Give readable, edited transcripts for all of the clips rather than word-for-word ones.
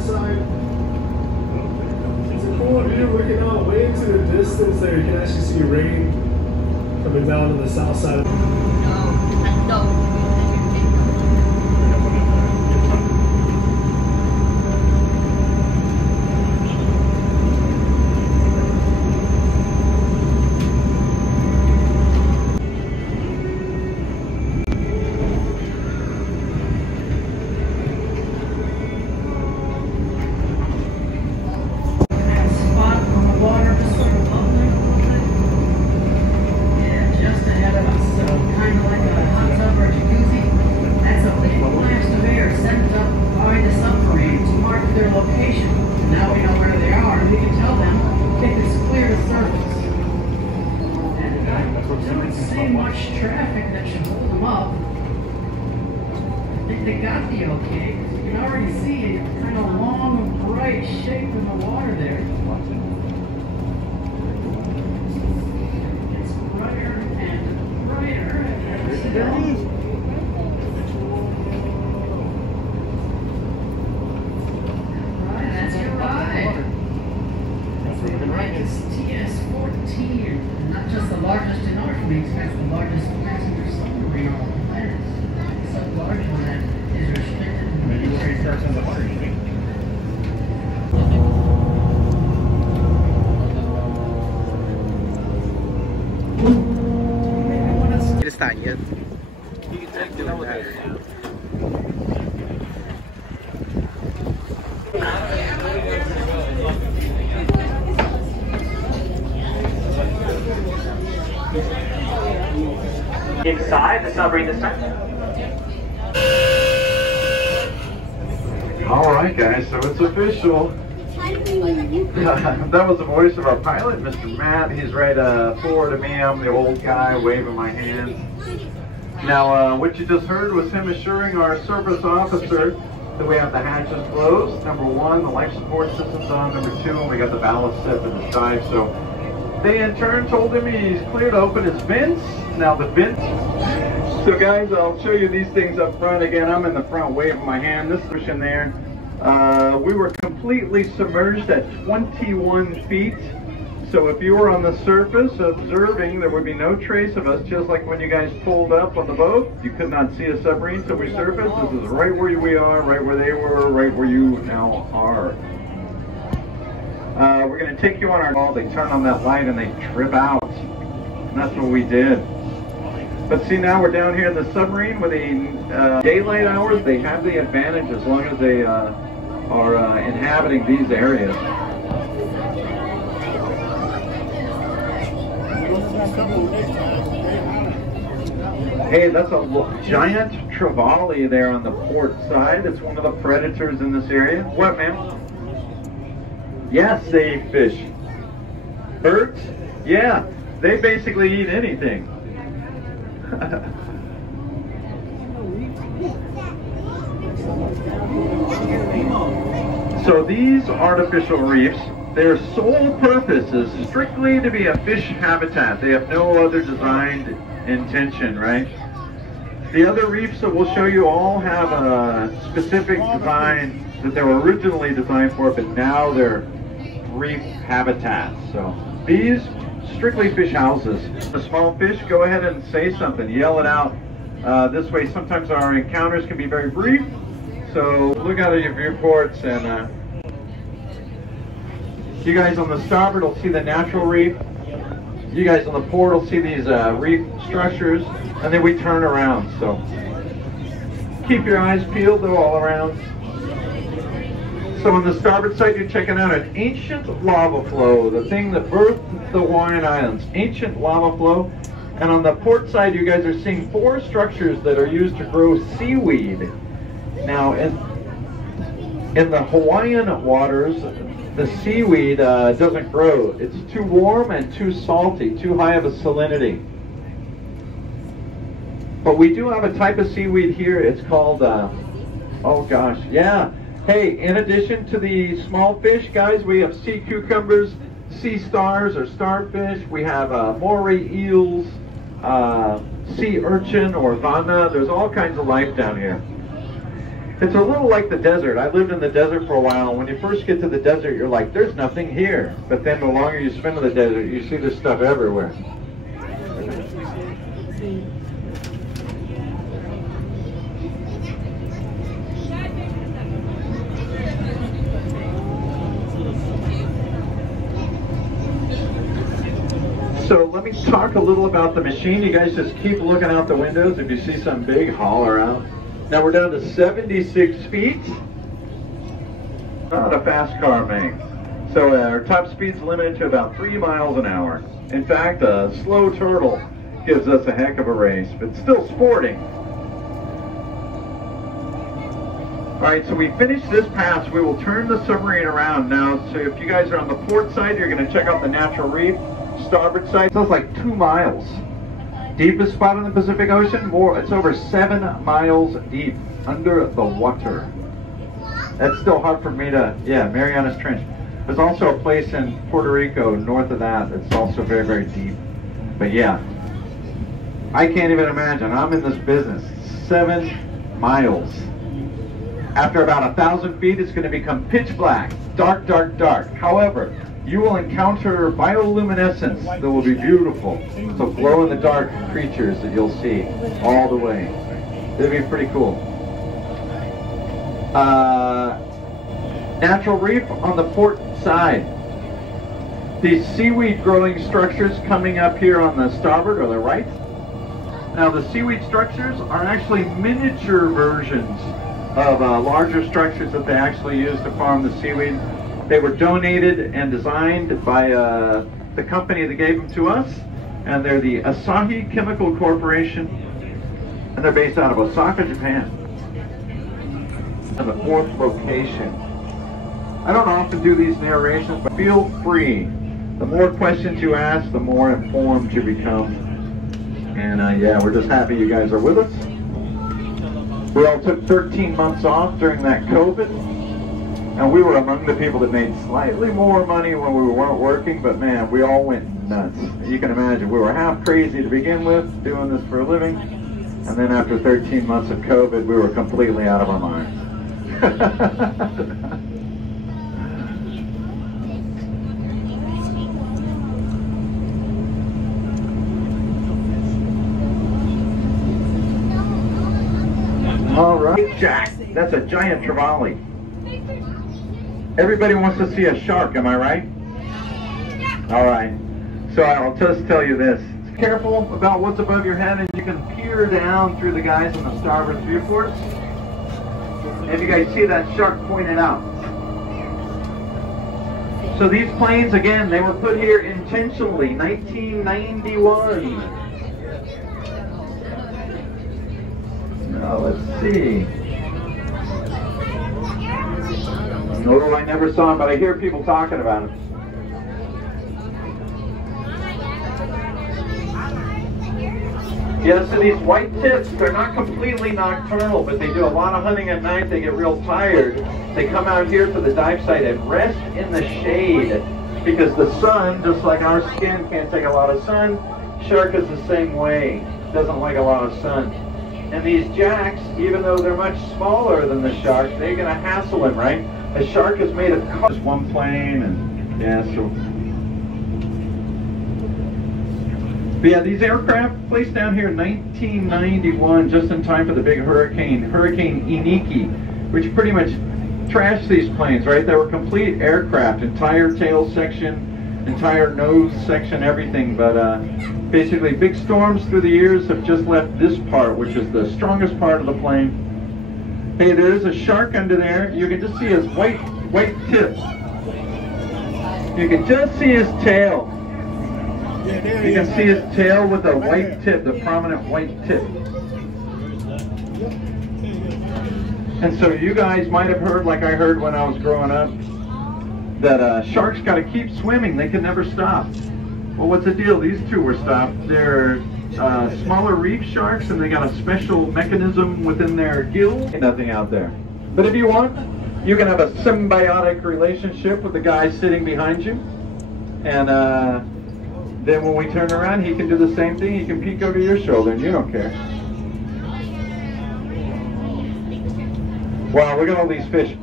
side. It's a cool view looking out way into the distance there. You can actually see rain coming down on the south side. No. They got the okay, because you can already see a kind of long, bright shape in the water there. It's brighter and brighter as it goes. Right, that's your ride. Atlantis TS-14, not just the largest in North, we expect the largest passenger submarine on the planet. So large one that is restricted. Military starts on the water, you think? It's not yet. You can take the elevator now. Inside the submarine this time. All right, guys, so it's official. That was the voice of our pilot, Mr. Matt. He's right forward of me. I'm the old guy waving my hands. Now, what you just heard was him assuring our service officer that we have the hatches closed. Number one, the life support system's on. Number two, and we got the ballast set to the side. So they in turn told him he's clear to open his vents. Now the vents. So guys, I'll show you these things up front. Again, I'm in the front waving my hand. This push in there. We were completely submerged at 21 feet. So if you were on the surface observing, there would be no trace of us, just like when you guys pulled up on the boat. You could not see a submarine till we surfaced. This is right where we are, right where they were, right where you now are. We're going to take you on our ball. They turn on that light and they trip out. And that's what we did. But see, now we're down here in the submarine with the daylight hours. They have the advantage as long as they are inhabiting these areas. Hey, that's a giant trevally there on the port side. It's one of the predators in this area. What, ma'am? Yes, they eat fish. Birds? Yeah, they basically eat anything. So these artificial reefs, their sole purpose is strictly to be a fish habitat. They have no other designed intention, right? The other reefs that we'll show you all have a specific design that they were originally designed for, but now they're reef habitats. So these, strictly fish houses. The small fish, go ahead and say something, yell it out. This way, sometimes our encounters can be very brief. So look out at your viewports, and you guys on the starboard will see the natural reef. You guys on the port will see these reef structures, and then we turn around. So keep your eyes peeled though all around. So on the starboard side, you're checking out an ancient lava flow, the thing that birthed the Hawaiian Islands, ancient lava flow. And on the port side, you guys are seeing 4 structures that are used to grow seaweed. Now, in the Hawaiian waters, the seaweed doesn't grow. It's too warm and too salty, too high of a salinity. But we do have a type of seaweed here. It's called, oh gosh, yeah. Hey, in addition to the small fish, guys, we have sea cucumbers, sea stars or starfish. We have moray eels, sea urchin or vana. There's all kinds of life down here. It's a little like the desert. I lived in the desert for a while. When you first get to the desert, you're like, there's nothing here. But then the longer you spend in the desert, you see this stuff everywhere. So let me talk a little about the machine. You guys just keep looking out the windows. If you see something big, holler out. Now we're down to 76 feet. Not a fast car makes. So our top speed's limited to about 3 miles an hour. In fact, a slow turtle gives us a heck of a race, but still sporting. All right, so we finished this pass. We will turn the submarine around now. So if you guys are on the port side, you're going to check out the natural reef. Starboard side, so it's like 2 miles. Deepest spot in the Pacific Ocean, it's over 7 miles deep under the water. That's still hard for me to, yeah, Marianas Trench. There's also a place in Puerto Rico north of that that's also very, very deep. But yeah, I can't even imagine. I'm in this business. 7 miles. After about 1,000 feet, it's going to become pitch black, dark, dark, dark. However, you will encounter bioluminescence that will be beautiful. So glow-in-the-dark creatures that you'll see all the way. It'll be pretty cool. Natural reef on the port side. These seaweed growing structures coming up here on the starboard or the right. Now the seaweed structures are actually miniature versions of larger structures that they actually use to farm the seaweed. They were donated and designed by the company that gave them to us, and they're the Asahi Chemical Corporation, and they're based out of Osaka, Japan. And the 4th location. I don't often do these narrations, but feel free. The more questions you ask, the more informed you become. And yeah, we're just happy you guys are with us. We all took 13 months off during that COVID. And we were among the people that made slightly more money when we weren't working, but man, we all went nuts. You can imagine, we were half crazy to begin with, doing this for a living, and then after 13 months of COVID, we were completely out of our minds. All right, Jack, that's a giant trevally. Everybody wants to see a shark, am I right? All right. So I'll just tell you this. Be careful about what's above your head, and you can peer down through the guys in the starboard viewports. And you guys see that shark pointed out. So these planes, again, they were put here intentionally, 1991. Now let's see. No, I never saw him, but I hear people talking about him. Yeah, so these white tips, they're not completely nocturnal, but they do a lot of hunting at night. They get real tired. They come out here to the dive site and rest in the shade because the sun, just like our skin, can't take a lot of sun. Shark is the same way. Doesn't like a lot of sun. And these jacks, even though they're much smaller than the shark, they're going to hassle him, right? A shark is made of just one plane, and yeah, so. But yeah, these aircraft placed down here in 1991, just in time for the big Hurricane Iniki, which pretty much trashed these planes, right? They were complete aircraft, entire tail section, entire nose section, everything. But basically, big storms through the years have just left this part, which is the strongest part of the plane. Hey, there's a shark under there. You can just see his white tip. You can just see his tail. You can see his tail with a white tip, the prominent white tip. And so you guys might have heard, like I heard when I was growing up, that sharks got to keep swimming. They can never stop. Well, what's the deal? These two were stopped. They're smaller reef sharks, and they got a special mechanism within their gills. Nothing out there. But if you want, you can have a symbiotic relationship with the guy sitting behind you. And then when we turn around, he can do the same thing. He can peek over your shoulder, and you don't care. Wow, look at all these fish.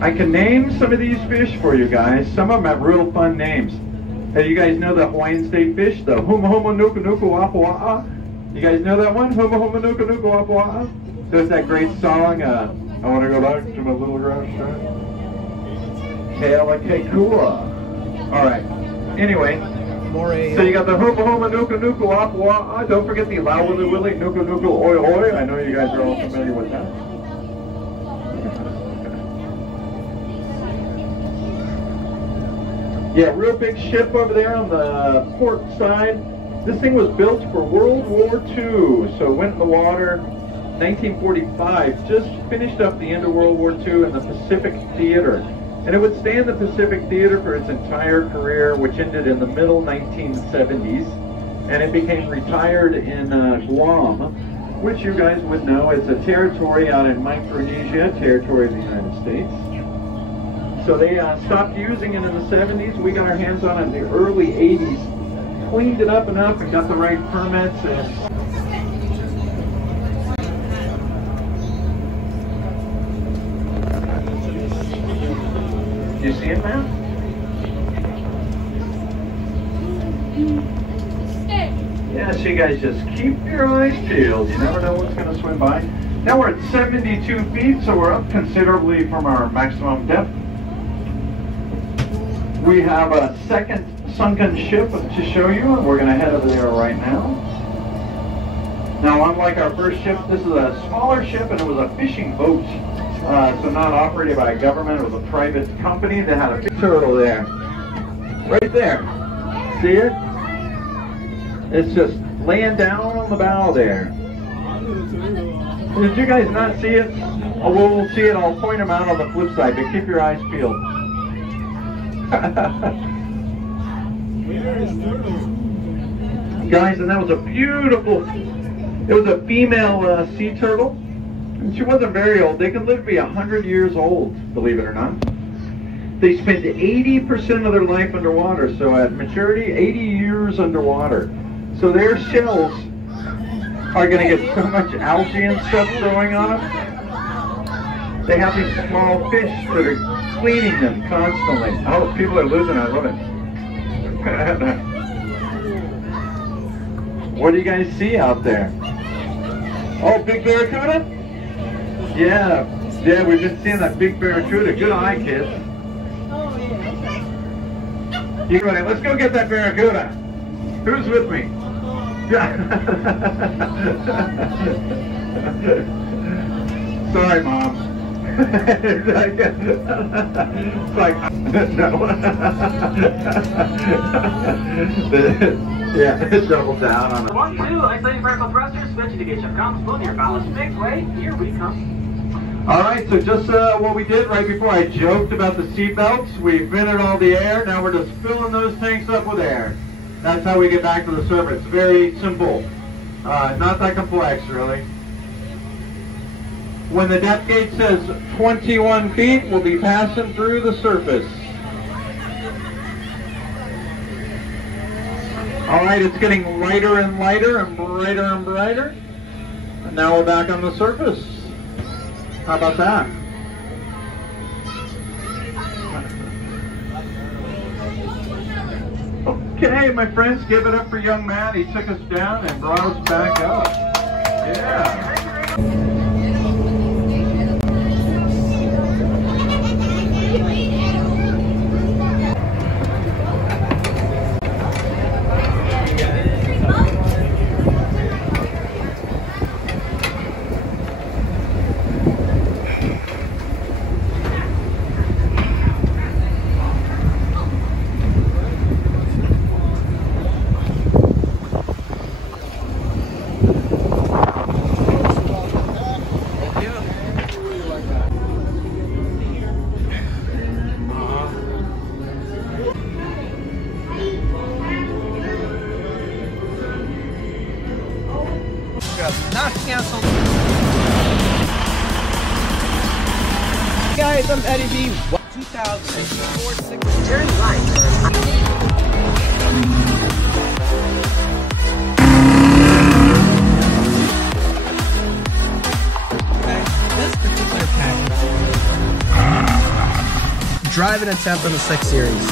I can name some of these fish for you guys. Some of them have real fun names. Hey, you guys know the Hawaiian state fish, the huma huma nuku nuku apua'a? You guys know that one? Huma huma nuku nuku apua'a? There's that great song, I want to go back to my little grass shack. Kela Kekua. Alright, anyway. So you got the huma huma nuku nuku apua'a. Don't forget the lawili willy nuku nuku oi oi. I know you guys are all familiar with that. Yeah, real big ship over there on the port side. This thing was built for World War II, so it went in the water 1945, just finished up the end of World War II in the Pacific Theater. And it would stay in the Pacific Theater for its entire career, which ended in the middle 1970s. And it became retired in Guam, which you guys would know is a territory out in Micronesia, territory of the United States. So they stopped using it in the 70s. We got our hands on it in the early 80s. Cleaned it up enough and got the right permits. And you see it, man? Yeah, so you guys just keep your eyes peeled. You never know what's going to swim by. Now we're at 72 feet, so we're up considerably from our maximum depth. We have a second sunken ship to show you, and we're going to head over there right now. Now, unlike our first ship, this is a smaller ship, and it was a fishing boat. So not operated by a government, it was a private company that had a big turtle there. Right there. See it? It's just laying down on the bow there. Did you guys not see it? Oh, we'll see it. I'll point them out on the flip side, but keep your eyes peeled. Guys, and that was a beautiful, it was a female sea turtle. And she wasn't very old. They can live to be 100 years old, believe it or not. They spend 80% of their life underwater. So at maturity, 80 years underwater. So their shells are going to get so much algae and stuff growing on them. They have these small fish that are cleaning them constantly. Oh, people are losing it. I love it. What do you guys see out there? Oh, big barracuda? Yeah, we've been seeing that big barracuda. Good eye, kids. You ready? Let's go get that barracuda. Who's with me? Sorry, Mom. It's like, no. Yeah, double down on it. 1, 2, isolating vertical thrusters, switching to get your thumbs smooth, your balance fixed way. Here we come. All right, so just what we did right before I joked about the seat belts, we vented all the air. Now we're just filling those tanks up with air. That's how we get back to the surface. Very simple. Not that complex, really. When the depth gauge says 21 feet, we'll be passing through the surface. All right, it's getting lighter and lighter and brighter and brighter. And now we're back on the surface. How about that? Okay, my friends, give it up for young Matt. He took us down and brought us back up. Yeah. Not canceled. Guys, I'm Eddie B. 2004 Very light. multiplayer pack. Driving attempt on the 6 Series.